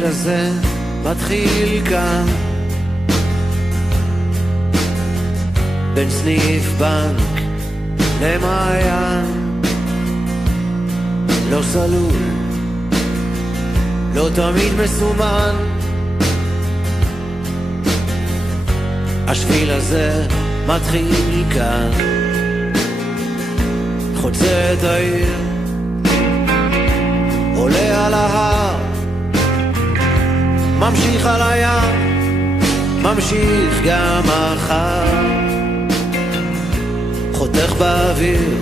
השביל הזה מתחיל כאן בין סניף בנק למעיין, לא סלול, לא תמיד מסומן. השביל הזה מתחיל כאן, חוצה את העיר, עולה על ההר, ממשיך על הים, ממשיך גם מחר, חותך באוויר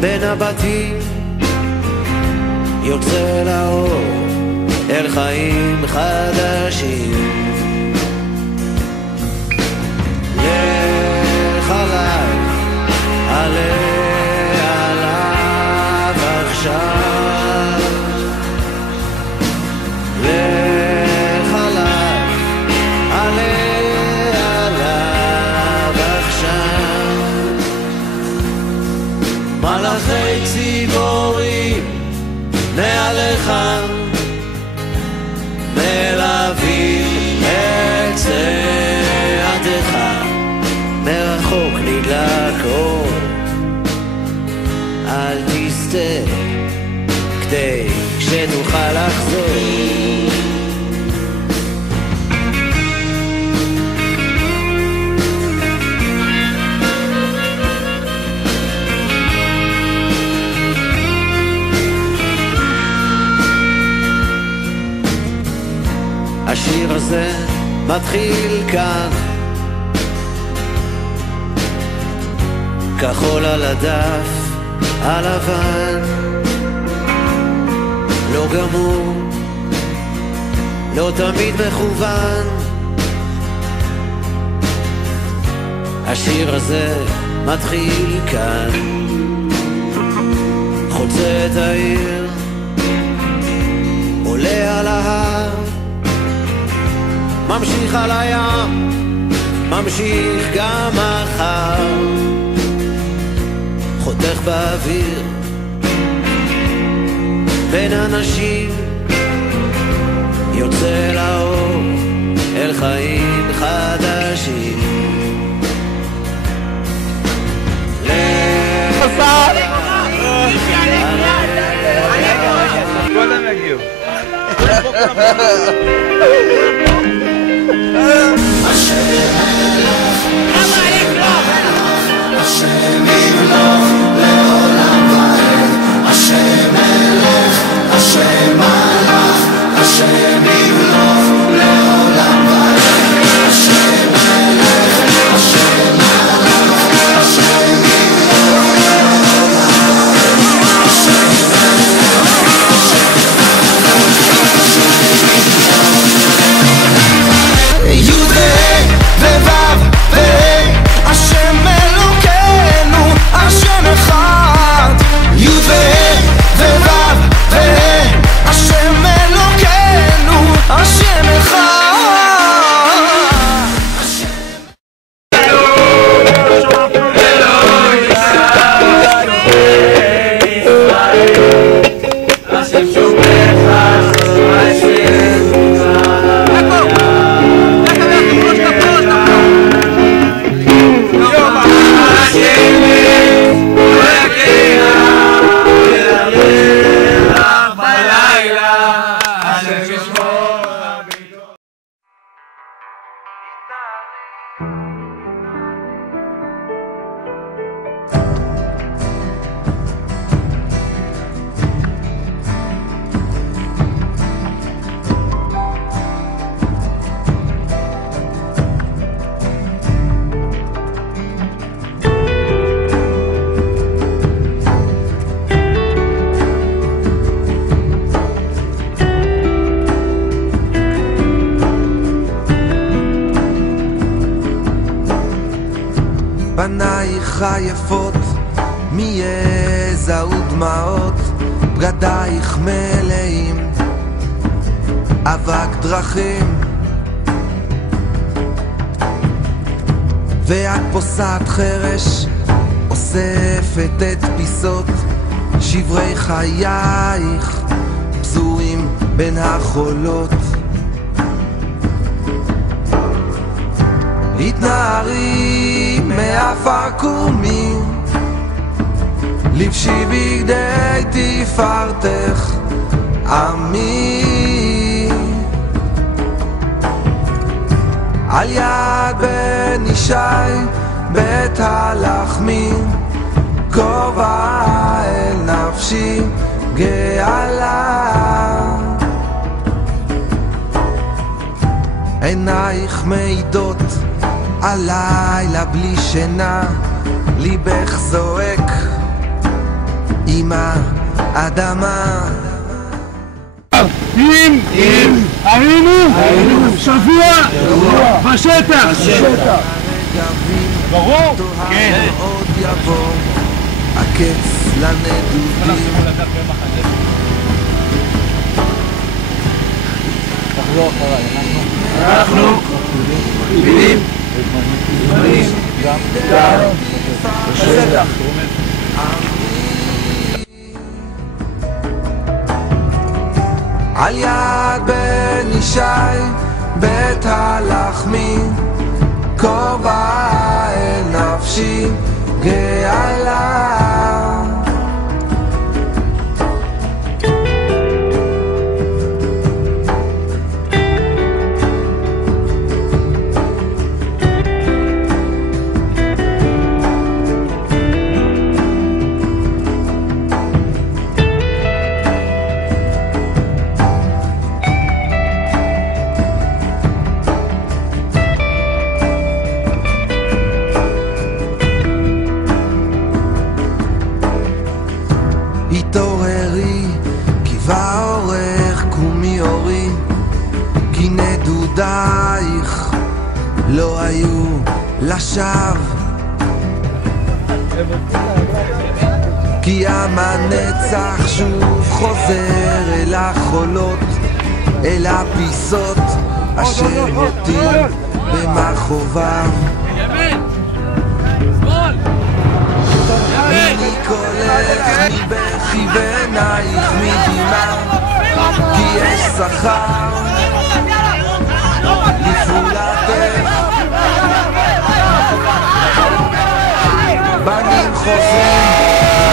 בין הבתים, יוצא לאור אל חיים חדשים. לך עליי, עלה עליו עכשיו, לך עליי, עלה עליו עכשיו. מלאכי ציפורים מעליך מלווים את צעדיך, מרחוק נדלק אור, אל תסתה כדי שתוכל לחזור. השיר הזה מתחיל כאן, כחול על הדף הלבן, לא גמור, לא תמיד מכוון. השיר הזה מתחיל כאן, חוצה את העיר, עולה על ההר, ממשיך על הים, ממשיך גם מחר, חותך באוויר בין אנשים, יוצא לאור אל חיים חדשים. כולם יגיעו. השם ימלוך לעולם ועד, השם מלך, השם מלך, השם ימלוך לעולם ועד, השם מלך, השם מלך, השם ימלוך לעולם ועד, השם מלך, י' וו' השם אלוקינו, השם אחד, י' וו' השם אלוקינו, השם אחד. פנייך יפות מיזע ודמעות, בגדייך מלאים אבק דרכים, ואת פוסעת חרש אוספת את פיסות שברי חייך, פזורים בין החולות. התנערי מעפר קומי, לבשי בגדי תפארתך עמי. על יד בן ישי בית הלחמי, כובע אל נפשי גאלה. עינייך מעידות הלילה בלי שינה, ליבך זועק עם האדמה. אם היינו שבוע בשטח. ברור? כן. עוד יבוא הקץ לנדודים. אנחנו מבינים גם בשטח. על יד בן ישי בית הלחמי, כובע אל נפשי גאלה. התעוררי כי באורך קומי אורי, כי נדודייך לא היו לשווא, כי ים הנצח שוב חוזר אל החולות, אל הפיסות אשר מותיר במחוביו. אני קולך מבכי ועינייך מדמעה, כי יש שכר לפעולתך. בנים חוזרים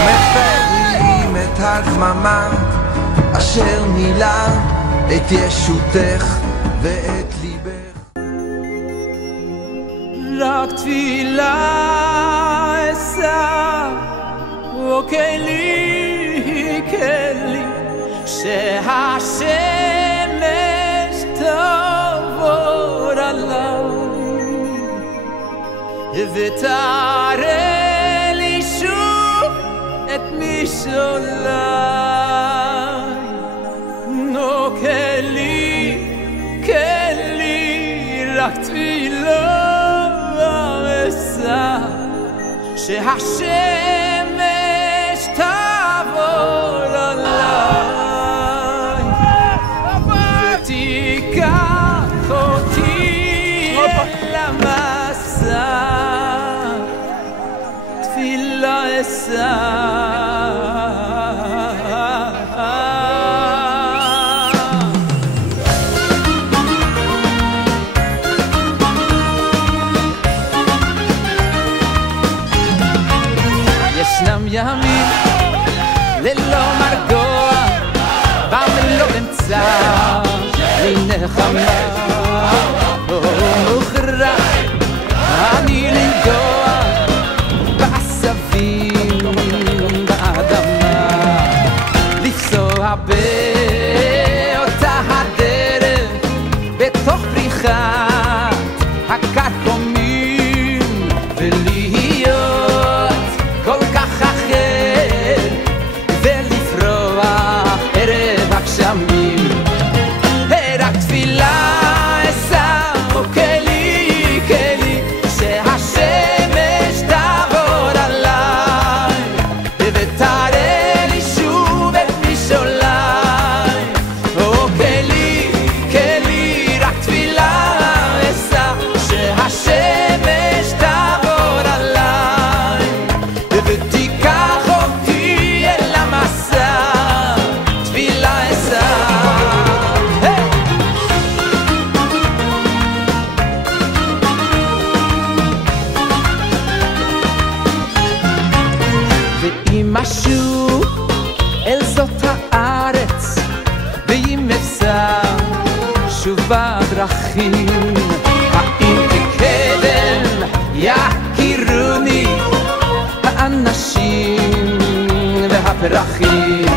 מפרים את הדממה אשר מילא את ישותך ואת ליבך. רק תפילה אשא וכלי כלי, שהשמש תעבור עליי ותראה לי שוב את משעולי. נו כלי רק תפילה אשא, שהשמש תעבור עליי ותיקח אותי למסע. תפילה אשא ישנם ימים ללא מרגוע, בם לא אמצע לי נחמה, מוכרח אני לנגוע בעשבים באדמה, לפסוע באותה הדרך בתוך פריחת הקרקומים, ולהיות כל כך אחר ולפרוח ערב הגשמים. רק תפילה אשא וכלי שהשמש שוב אל זאת הארץ ואם אפשר שוב בדרכים האם כקדם יכירוני האנשים והפרחים